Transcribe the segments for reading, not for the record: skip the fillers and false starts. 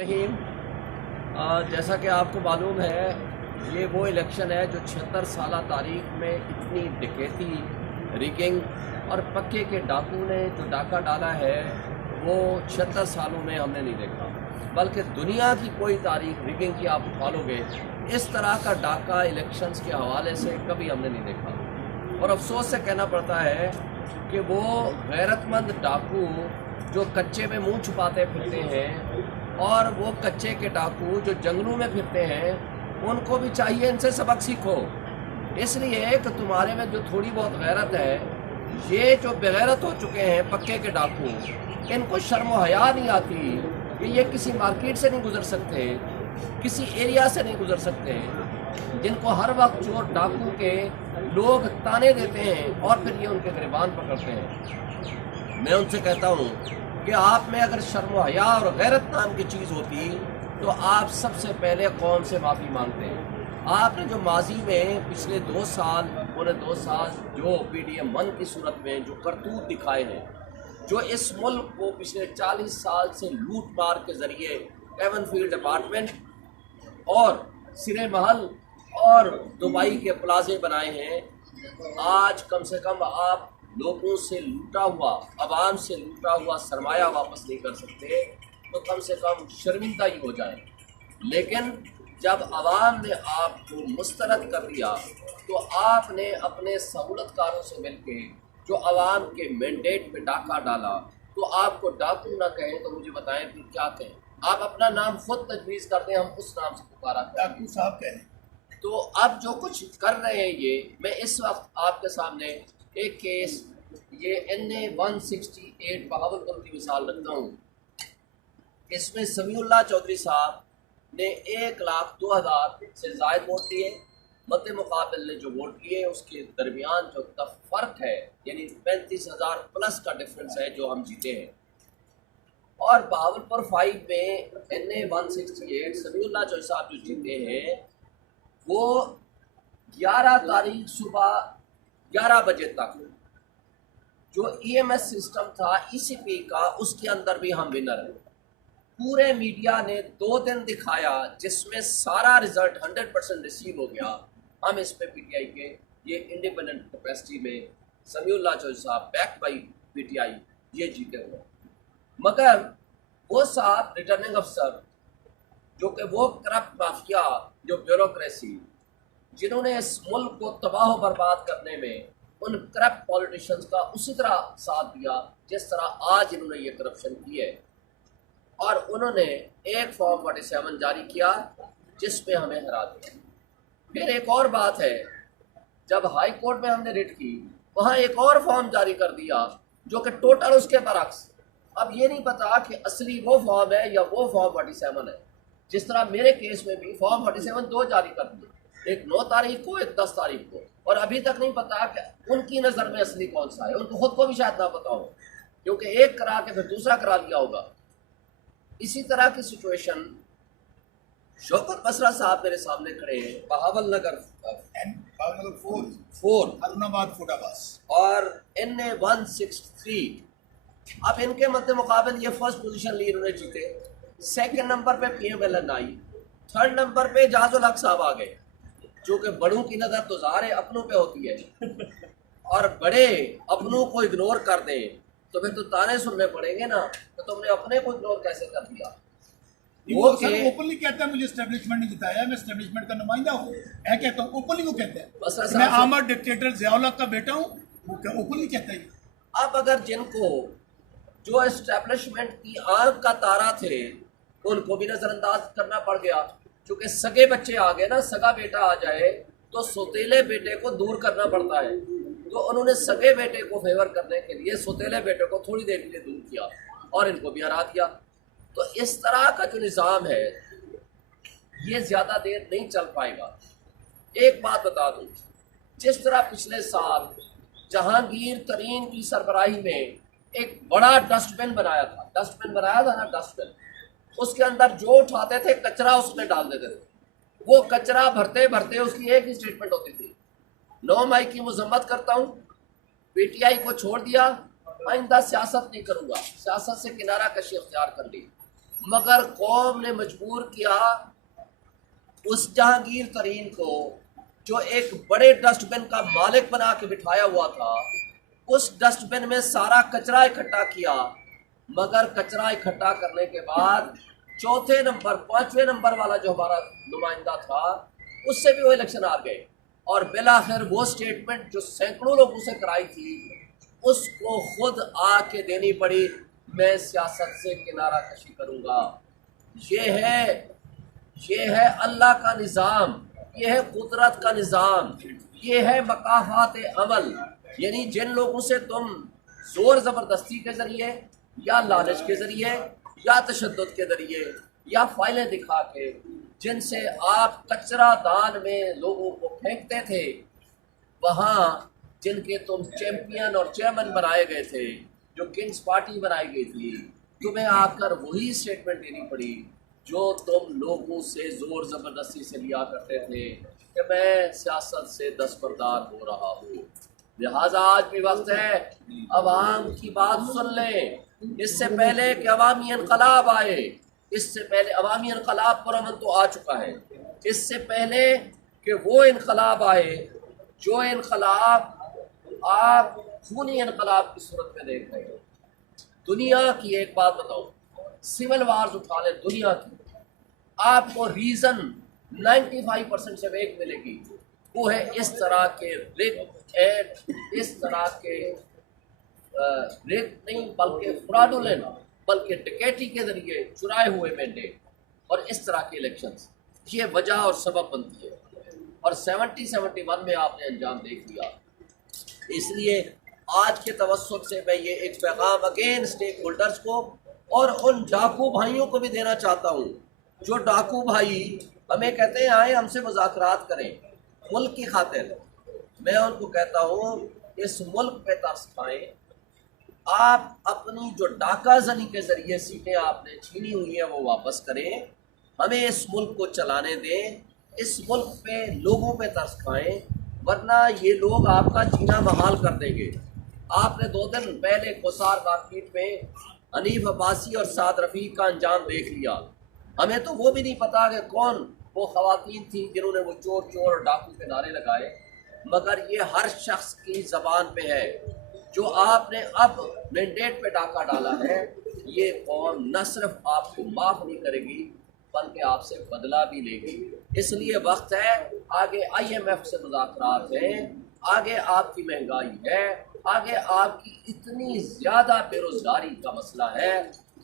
रहीम। जैसा कि आपको मालूम है, ये वो इलेक्शन है जो 76 साल तारीख में इतनी डकैती, रिगिंग और पक्के के डाकू ने जो डाका डाला है वो 76 सालों में हमने नहीं देखा। बल्कि दुनिया की कोई तारीख रिगिंग की आप उठा लोगे, इस तरह का डाका इलेक्शंस के हवाले से कभी हमने नहीं देखा। और अफसोस से कहना पड़ता है कि वो गैरतमंद डाकू जो कच्चे में मुंह छुपाते फिरते हैं और वो कच्चे के डाकू जो जंगलों में फिरते हैं, उनको भी चाहिए इनसे सबक सीखो। इसलिए कि तुम्हारे में जो थोड़ी बहुत गैरत है, ये जो बेगैरत हो चुके हैं पक्के के डाकू, इनको शर्म व हया नहीं आती कि ये किसी मार्केट से नहीं गुजर सकते, किसी एरिया से नहीं गुजर सकते, जिनको हर वक्त चोर डाकू के लोग ताने देते हैं और फिर ये उनके गिरबान पकड़ते हैं। मैं उनसे कहता हूँ कि आप में अगर शर्म व हया और गैरत नाम की चीज़ होती तो आप सबसे पहले कौम से माफ़ी मांगते हैं। आपने जो माजी में पिछले 2 साल, पूरे 2 साल जो PDM-1 की सूरत में जो करतूत दिखाए हैं, जो इस मुल्क को पिछले 40 साल से लूट मार के ज़रिए एवनफील्ड अपार्टमेंट और सिरे महल और दुबई के प्लाजे बनाए हैं, आज कम से कम आप लोगों से लूटा हुआ, आवाम से लूटा हुआ सरमाया वापस नहीं कर सकते, तो कम से कम शर्मिंदा ही हो जाए। लेकिन जब आवाम ने आपको मुस्तरद कर दिया तो आपने अपने सहूलतकारों से मिलके जो आवाम के मैंडेट पे डाका डाला, तो आपको डाकू ना कहें तो मुझे बताएं कि क्या कहें। आप अपना नाम खुद तजवीज़ करते हैं, हम उस नाम से पुकारा डाकू साहब कहें। तो अब जो कुछ कर रहे हैं ये, मैं इस वक्त आपके सामने एक केस, ये NA 168 बहावलपुर की मिसाल रखता हूँ। इसमें समीउल्लाह चौधरी साहब ने 1,02,000 से ज़ायद वोट लिए, मद्दे मुकाबिल ने जो वोट लिए उसके दरमियान जो फ़र्क है, यानी 35,000 प्लस का डिफरेंस है जो हम जीते हैं। और बहावलपुर 5 में NA 168 समीउल्लाह चौधरी साहब जो जीते हैं, वो 11 तारीख सुबह 11 बजे तक जो EMS सिस्टम था ECP का, उसके अंदर भी हम विनर हैं। पूरे मीडिया ने 2 दिन दिखाया जिसमें सारा रिजल्ट 100% रिसीव हो गया। हम इस पे PTI के ये इंडिपेंडेंट कैपेसिटी में समीउल्लाह चौधरी साहब बैक्ड बाई PTI ये जीते हुए। मगर वो साहब रिटर्निंग अफसर जो कि वो करप्ट माफिया, जो ब्यूरोक्रेसी, जिन्होंने इस मुल्क को तबाह बर्बाद करने में उन करप्ट पॉलिटिशियंस का उसी तरह साथ दिया जिस तरह आज इन्होंने ये करप्शन की है। और उन्होंने एक फॉर्म 47 जारी किया जिसमें हमें हरा दिया। फिर एक और बात है, जब हाई कोर्ट में हमने रिट की, वहाँ एक और फॉर्म जारी कर दिया जो कि टोटल उसके बरक्स। अब ये नहीं पता कि असली वो फॉर्म है या वो फॉर्म 47 है। जिस तरह मेरे केस में भी फॉर्म 47 2 जारी कर दिए, एक 9 तारीख को, एक 10 तारीख को, और अभी तक नहीं पता कि उनकी नज़र में असली कौन सा है। उनको खुद को भी शायद ना पता हो, क्योंकि एक करा के फिर दूसरा करा लिया होगा। इसी तरह की सिचुएशन शौकत बसरा साहब मेरे सामने खड़े हैं, बहावल नगर 4 अरुणाबाद फुटाबास और NA 163। अब इनके मध्य मुकाबल ये फर्स्ट पोजीशन ली, इन्होंने जीते। सेकंड नंबर पे PMLN आई, थर्ड नंबर पे जाजुल हक साहब आ गए, जो कि बड़ों की नज़र तो ज़ाहिर है अपनों पे होती है, और बड़े अपनों को इग्नोर कर दें तो फिर तो ताने सुनने पड़ेंगे ना, तो तुमने अपने को इग्नोर कैसे कर दिया। वो ओपनली कहता है मुझे एस्टेब्लिशमेंट ने जिताया, मैं एस्टेब्लिशमेंट का नुमाइंदा हूँ, मैं कहता हूँ, ओपनली वो कहता है मैं आमर डिक्टेटर ज़ियाउल हक का बेटा हूँ, वो ओपनली कहता है। अब अगर जिनको जो एस्टेब्लिशमेंट की आंख का तारा थे उनको भी नज़रअंदाज करना पड़ गया, क्योंकि सगे बच्चे आ गए ना, सगा बेटा आ जाए तो सौतेले बेटे को दूर करना पड़ता है। तो उन्होंने सगे बेटे को फेवर करने के लिए सौतेले बेटे को थोड़ी देर के लिए दूर किया और इनको भी हरा दिया। तो इस तरह का जो निज़ाम है ये ज़्यादा देर नहीं चल पाएगा। एक बात बता दूँ, जिस तरह पिछले साल जहांगीर तरीन की सरबराही में एक बड़ा डस्टबिन बनाया था, डस्टबिन, उसके अंदर जो उठाते थे कचरा उसमें डाल देते थे, वो कचरा भरते भरते उसकी एक ही स्टेटमेंट होती थी, 9 मई की मजम्मत करता हूँ, PTI को छोड़ दिया, आइंदा सियासत नहीं करूँगा, सियासत से किनारा कशी अख्तियार कर ली। मगर कौम ने मजबूर किया उस जहांगीर तरीन को, जो एक बड़े डस्टबिन का मालिक बना के बिठाया हुआ था, उस डस्टबिन में सारा कचरा इकट्ठा किया। मगर कचरा इकट्ठा करने के बाद चौथे नंबर 5वें नंबर वाला जो हमारा नुमाइंदा था, उससे भी वो इलेक्शन हार गए। और बिलाखिर वो स्टेटमेंट जो सैकड़ों लोगों से कराई थी, उसको खुद आके देनी पड़ी, मैं सियासत से किनारा कशी करूँगा। ये है अल्लाह का निज़ाम, ये है कुदरत का निज़ाम, ये है मकाफात अमल। यानी जिन लोगों से तुम जोर ज़बरदस्ती के ज़रिए या लालच के ज़रिए या तशद्दुद के ज़रिए या फाइलें दिखा के जिनसे आप कचरा दान में लोगों को फेंकते थे, वहाँ जिनके तुम चैंपियन और चेयरमैन बनाए गए थे, जो किंग्स पार्टी बनाई गई थी, तुम्हें आकर वही स्टेटमेंट देनी पड़ी जो तुम लोगों से ज़ोर ज़बरदस्ती से लिया करते थे कि मैं सियासत से दस्तबरदार हो रहा हूँ। लिहाजा आज भी वक्त है अवाम की बात सुन लें। इससे पहले कि अवामी इनकलाब आए, इससे पहले अवामी इनकलाब पर अमन तो आ चुका है, इससे पहले कि वो इनकलाब आए जो इनकलाब आप खूनी इनकलाब की सूरत में देख रहे हो। दुनिया की एक बात बताओ, सिविल वार्स उठा ले दुनिया की, आपको रीज़न 95% से एक मिलेगी, वो है इस तरह के इस तरह के नहीं बल्कि फ्रॉडुलेंट, बल्कि डकैती के जरिए चुराए हुए मैंडेट और इस तरह के इलेक्शंस, ये वजह और सबब बनती है। और 70-71 में आपने अंजाम देख लिया। इसलिए आज के तवस्सुत से मैं ये एक पैगाम अगेन स्टेक होल्डर्स को और उन डाकू भाइयों को भी देना चाहता हूँ, जो डाकू भाई हमें कहते हैं आए हमसे मुज़ाकरात करें मुल्क की खातिर। मैं उनको कहता हूँ इस मुल्क पे तरस खाएं, आप अपनी जो डाका जनी के ज़रिए सीटें आपने छीनी हुई हैं वो वापस करें, हमें इस मुल्क को चलाने दें, इस मुल्क पे लोगों पे तरस खाएं, वरना ये लोग आपका जीना महाल कर देंगे। आपने 2 दिन पहले कोसार मार्केट में हनीफ अब्बासी और साद रफ़ीक का अंजाम देख लिया। हमें तो वो भी नहीं पता कि कौन वो ख़वातीन थी जिन्होंने वो चोर चोर और डाकू के नारे लगाए, मगर ये हर शख्स की ज़बान पे है। जो आपने अब मैंडेट पे डाका डाला है, ये कौम न सिर्फ आपको माफ़ नहीं करेगी बल्कि आपसे बदला भी लेगी। इसलिए वक्त है, आगे IMF से मुज़ाकरात हैं, आगे आपकी महंगाई है, आगे आपकी इतनी ज़्यादा बेरोज़गारी का मसला है,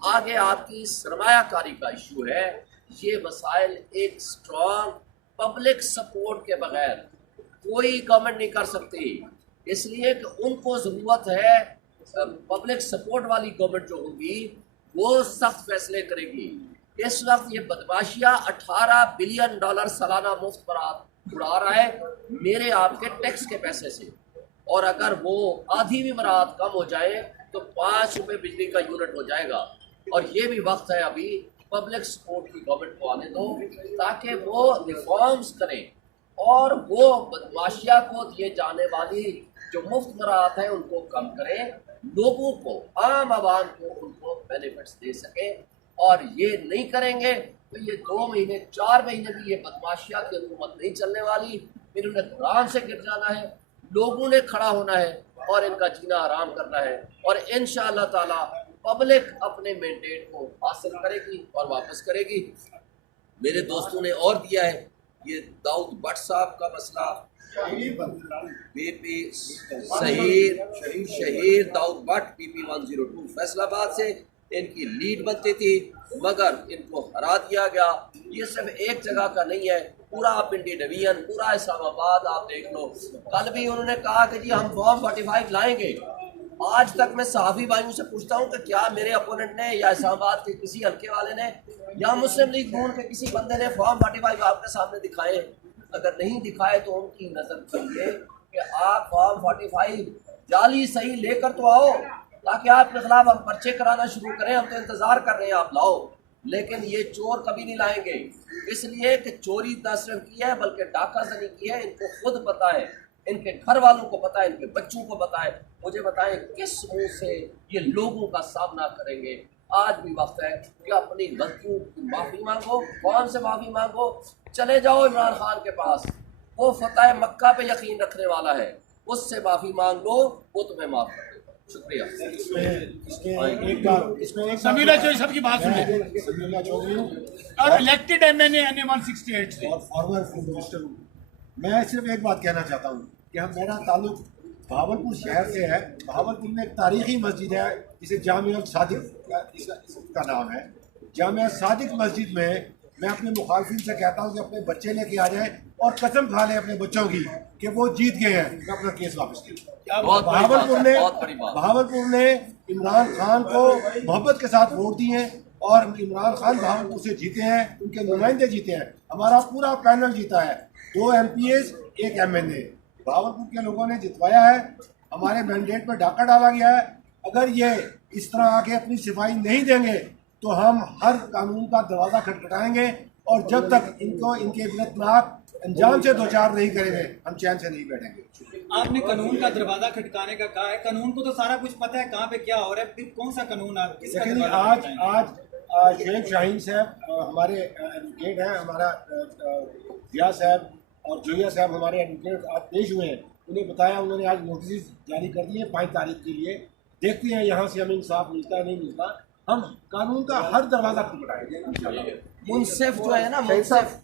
आगे आपकी सरमायाकारी का इशू है। ये मसाइल एक स्ट्रॉन्ग पब्लिक सपोर्ट के बगैर कोई गवर्नमेंट नहीं कर सकती। इसलिए कि उनको ज़रूरत है पब्लिक सपोर्ट वाली गवर्नमेंट जो होगी वो सख्त फैसले करेगी। इस वक्त ये बदमाशिया $18 बिलियन सालाना मुफ्त बरात उड़ा रहा है मेरे आपके टैक्स के पैसे से, और अगर वो आधी भी बरात कम हो जाए तो 5 रुपये बिजली का यूनिट हो जाएगा। और ये भी वक्त है अभी पब्लिक सपोर्ट की गवर्नमेंट को आने दो, ताकि वो रिफॉर्म्स करें और वो बदमाशिया को दिए जाने वाली जो मुफ्त बरात है उनको कम करें, लोगों को, आम आवाम को उनको बेनिफिट्स दे सकें। और ये नहीं करेंगे तो ये 2 महीने 4 महीने भी ये बदमाशिया की हुकूमत नहीं चलने वाली। फिर उन्हें कुरान से गिर जाना है, लोगों ने खड़ा होना है और इनका जीना हराम करना है, और इंशाअल्लाह ताला पब्लिक अपने मैंडेट को हासिल करेगी और वापस करेगी। मेरे दोस्तों ने और दिया है ये दाऊद भट्ट साहब का मसला, BP शहीद दाऊद भट्ट PP 102 फैसलाबाद से इनकी लीड बनती थी, मगर इनको हरा दिया गया। ये सिर्फ एक जगह का नहीं है, पूरा पिंडी डिवीजन, पूरा इस्लामाबाद आप देख लो। कल भी उन्होंने कहा कि जी हम फॉर्म 45 लाएंगे। आज तक मैं सहाफ़ी भाइयों से पूछता हूँ कि क्या मेरे अपोनेंट ने या इस्लामाबाद के किसी हल्के वाले ने या मुस्लिम लीग नून के किसी बंदे ने फॉर्म 45 आपके सामने दिखाए? अगर नहीं दिखाए तो उनकी नज़र करिए कि आप फॉर्म 45 जाली सही लेकर तो आओ, ताकि आपके खिलाफ हम पर्चे कराना शुरू करें। हम तो इंतज़ार कर रहे हैं आप लाओ, लेकिन ये चोर कभी नहीं लाएंगे, इसलिए कि चोरी न सिर्फ की है बल्कि डाका जनी की है। इनको खुद पता है, इनके घर वालों को पता है, इनके बच्चों को पता है। मुझे बताएं किस मुंह से ये लोगों का सामना करेंगे? आज भी वक्त है कि अपनी गलतियों की माफ़ी मांगो। कौन से माफ़ी मांगो? चले जाओ इमरान खान के पास, वो फतह मक्का पे यकीन रखने वाला है, उससे माफ़ी मांग लो, वो तुम्हें माफ़ कर देगा। शुक्रिया। समीला चौधरी सबकी बात सुने। समीला चौधरी और इलेक्टेड एमएनए 168 से और फॉर्मर फूड मिनिस्टर हूँ। मैं सिर्फ एक बात कहना चाहता हूँ कि मेरा ताल्लुक बहावलपुर शहर से है। बहावलपुर में एक तारीखी मस्जिद है जिसे जामिया सादिक इसका नाम है। जामिया सादिक मस्जिद में मैं अपने मुखालफिन से कहता हूँ कि अपने बच्चे लेके आ जाए और कसम खा लें अपने बच्चों की कि वो जीत गए हैं, अपना केस वापस किया। बहावलपुर ने इमरान खान को मोहब्बत के साथ वोट दिए और इमरान खान बहावलपुर से जीते हैं, उनके नुमाइंदे जीते हैं, हमारा पूरा पैनल जीता है, 2 MPs 1 MNA बहावलपुर के लोगों ने जितवाया है। हमारे मैंडेट पर डाका डाला गया है। अगर ये इस तरह आके अपनी सिफाई नहीं देंगे तो हम हर कानून का दरवाज़ा खटखटाएंगे और जब तक इनको इनके इबरतनाक अंजाम से दो चार नहीं करेंगे हम चैन से नहीं बैठेंगे। आपने कानून का दरवाजा खटकाने का कहा है, कानून को तो सारा कुछ पता है कहाँ पे क्या हो रहा है, फिर कौन सा कानून आप किसका? आज शेख शाहीन साहब हमारे एडवोकेट हैं, हमारा जिया साहब और जोया साहब हमारे एडवोकेट आज पेश हुए हैं। उन्हें बताया, उन्होंने आज नोटिस जारी कर दिए 5 तारीख के लिए। देखते हैं यहाँ से हमें इंसाफ मिलता है नहीं मिलता। हम कानून का हर दरवाजा खटखटाएंगे। मुनसिफ जो है ना, मुनसिफ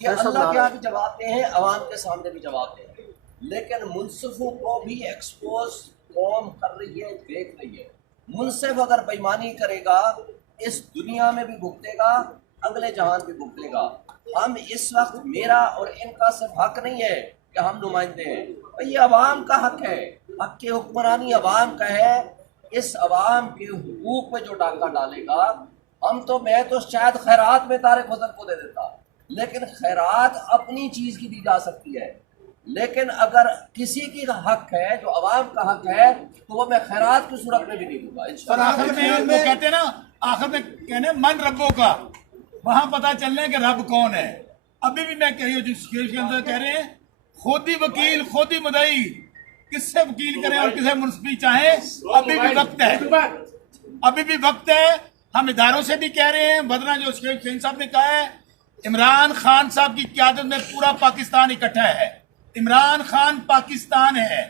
ये अल्लाह के यहाँ भी जवाब दे हैं, अवाम के सामने भी जवाब दे हैं, लेकिन मुनसिफों को भी एक्सपोज कौम कर रही है, देख रही है। मुनसिफ अगर बेईमानी करेगा इस दुनिया में भी भुगतेगा, अगले जहान भी भुगतेगा। हम इस वक्त मेरा और इनका सिर्फ हक नहीं है कि हम नुमाइंदे हैं, ये अवाम का हक है। हक की हुक्मरानी अवाम का है। इस अवाम के हुकूक पे जो डाका डालेगा, मैं तो शायद खैरात में तारिक फजल को दे देता, लेकिन खैरात अपनी चीज की दी जा सकती है, लेकिन अगर किसी की हक है जो अवाम का हक है तो वो मैं खैरात की सूरत में भी नहीं दूंगा। आखिर में वो कहते हैं ना, आखिर में कहने मन रब्बों का, वहां पता चलने कि रब कौन है। अभी भी मैं कह के अंदर कह रहे हैं, खुद ही वकील खुद ही मुदई, किससे वकील करें और किसे मुंसफी चाहे, अभी भी वक्त है, अभी भी वक्त है। हम इदारों से भी कह रहे हैं, बदना जो शेख शाहीन साहब ने कहा है, इमरान खान साहब की क़यादत में पूरा पाकिस्तान इकट्ठा है। इमरान खान पाकिस्तान है।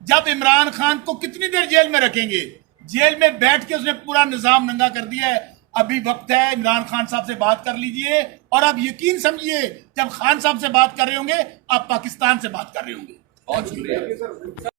जब इमरान खान को कितनी देर जेल में रखेंगे? जेल में बैठ के उसने पूरा निजाम नंगा कर दिया है। अभी वक्त है, इमरान खान साहब से बात कर लीजिए और आप यकीन समझिए, जब खान साहब से बात कर रहे होंगे आप पाकिस्तान से बात कर रहे होंगे। बहुत शुक्रिया।